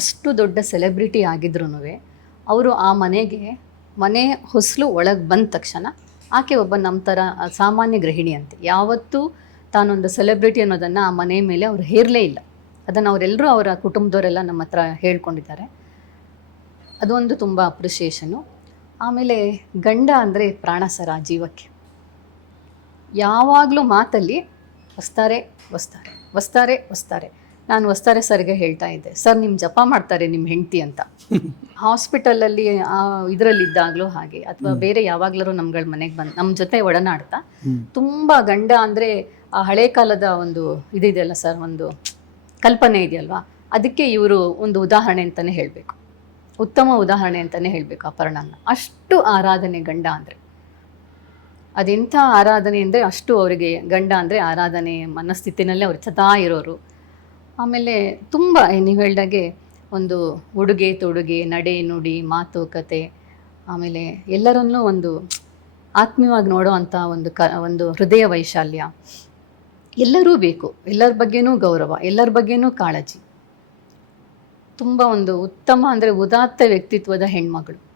ಅಷ್ಟು ದೊಡ್ಡ ಸೆಲೆಬ್ರಿಟಿ ಆಗಿದ್ರೂ ಅವರು ಆ ಮನೆಗೆ ಮನೆ ಹೊಸಲು ಒಳಗೆ ಬಂದ ತಕ್ಷಣ ಆಕೆ ಒಬ್ಬ ನಮ್ಮ ಥರ ಸಾಮಾನ್ಯ ಗೃಹಿಣಿ ಅಂತೆ. ಯಾವತ್ತೂ ತಾನೊಂದು ಸೆಲೆಬ್ರಿಟಿ ಅನ್ನೋದನ್ನು ಆ ಮನೆ ಮೇಲೆ ಅವ್ರು ಹೇರಲೇ ಇಲ್ಲ. ಅದನ್ನು ಅವರೆಲ್ಲರೂ ಅವರ ಕುಟುಂಬದವರೆಲ್ಲ ನಮ್ಮ ಹತ್ರ ಹೇಳ್ಕೊಂಡಿದ್ದಾರೆ. ಅದೊಂದು ತುಂಬ ಅಪ್ರಿಷಿಯೇಷನು ಆಮೇಲೆ ಗಂಡ ಅಂದರೆ ಪ್ರಾಣ ಸರ ಜೀವಕ್ಕೆ. ಯಾವಾಗಲೂ ಮಾತಲ್ಲಿ, ವಸ್ತಾರೆ ವಸ್ತಾರೆ ವಸ್ತಾರೆ ವಸ್ತಾರೆ. ನಾನು ವಸ್ತಾರೆ ಸರ್ಗೆ ಹೇಳ್ತಾ ಇದ್ದೆ ಸರ್ ನಿಮ್ಮ ಜಪ ಮಾಡ್ತಾರೆ ನಿಮ್ಮ ಹೆಂಡತಿ ಅಂತ. ಹಾಸ್ಪಿಟಲಲ್ಲಿ ಇದರಲ್ಲಿದ್ದಾಗಲೂ ಹಾಗೆ ಅಥವಾ ಬೇರೆ ಯಾವಾಗ್ಲಾರು ನಮ್ಗಳ ಮನೆಗೆ ಬಂದು ನಮ್ಮ ಜೊತೆ ಒಡನಾಡ್ತಾ ತುಂಬ ಗಂಡ ಅಂದರೆ ಆ ಹಳೆ ಕಾಲದ ಒಂದು ಇದಿದೆಯಲ್ಲ ಸರ್ ಒಂದು ಕಲ್ಪನೆ ಇದೆಯಲ್ವಾ? ಅದಕ್ಕೆ ಇವರು ಒಂದು ಉದಾಹರಣೆ ಅಂತಲೇ ಹೇಳಬೇಕು. ಉತ್ತಮ ಉದಾಹರಣೆ ಅಂತಲೇ ಹೇಳಬೇಕು ಅಪರ್ಣನ ಅಷ್ಟು ಆರಾಧನೆ ಗಂಡ ಅಂದರೆ. ಅದೆಂಥ ಆರಾಧನೆ ಅಂದರೆ ಅಷ್ಟು ಅವರಿಗೆ ಗಂಡ ಅಂದರೆ ಆರಾಧನೆ ಮನಸ್ಥಿತಿನಲ್ಲೇ ಅವ್ರು ಸದಾ ಇರೋರು. ಆಮೇಲೆ ತುಂಬ ನೀವು ಹೇಳ್ದಾಗೆ ಒಂದು ಉಡುಗೆ, ತೊಡುಗೆ, ನಡೆ, ನುಡಿ ಮಾತುಕತೆ ಆಮೇಲೆ ಎಲ್ಲರನ್ನೂ ಒಂದು ಆತ್ಮೀಯವಾಗಿ ನೋಡೋ ಅಂಥ ಒಂದು ಕ, ಒಂದು ಹೃದಯ ವೈಶಾಲ್ಯ. ಎಲ್ಲರೂ ಬೇಕು. ಎಲ್ಲರ ಬಗ್ಗೆನೂ ಗೌರವ, ಎಲ್ಲರ ಬಗ್ಗೆನೂ ಕಾಳಜಿ. ತುಂಬ ಒಂದು ಉತ್ತಮ ಅಂದರೆ ಉದಾತ್ತ ವ್ಯಕ್ತಿತ್ವದ ಹೆಣ್ಮಗಳು